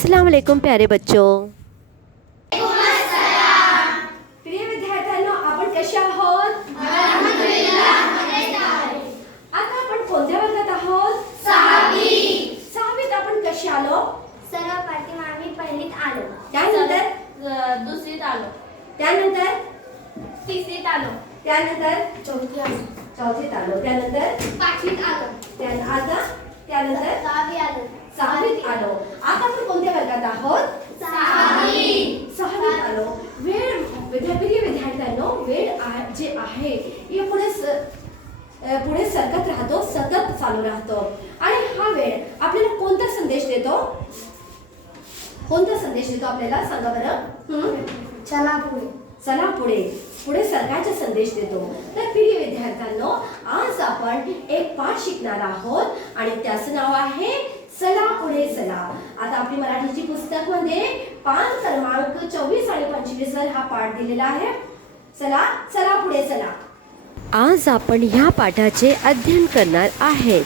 अस्सलाम वालेकुम प्यारे बच्चों। प्रिय विद्यार्थ्यांनो, आपण कसे आहोत? आता आपण कोणत्या वर्गात आहोत? सहावीत आपण कसे आलो? सर्व पाठी आम्ही पहिलीत आलो, त्यानंतर दुसरीत आलो, त्यानंतर तिसरीत आलो, त्यानंतर चौथी आलो, चौथीत आलो, त्यानंतर पाचवीत आलो, त्यानंतर सहावी आलो, सहावीत आलो. आता आपण कोणत्या वर्गात आहोत? सहावीत आलो. वेळ प्रिय विद्यार्थ्यांनो, वेळ जे आहे हे पुढे सरकत राहतो, सतत चालू राहतो. आणि हा वेळ आपल्याला कोणता संदेश देतो? आपल्याला सांगा बरं. चला पुढे. चला पुढे सरकायचा संदेश देतो. तर प्रिय विद्यार्थ्यांनो, आज आपण एक पाठ शिकणार आहोत आणि त्याचं नाव आहे चला पुढे चला. आता आपली मराठीची पुस्तक मध्ये पान क्रमांक 24 आणि 25 वर हा पाठ दिलेला आहे. चला पुढे चला. आज आपण ह्या पाठाचे अध्ययन करणार आहेत.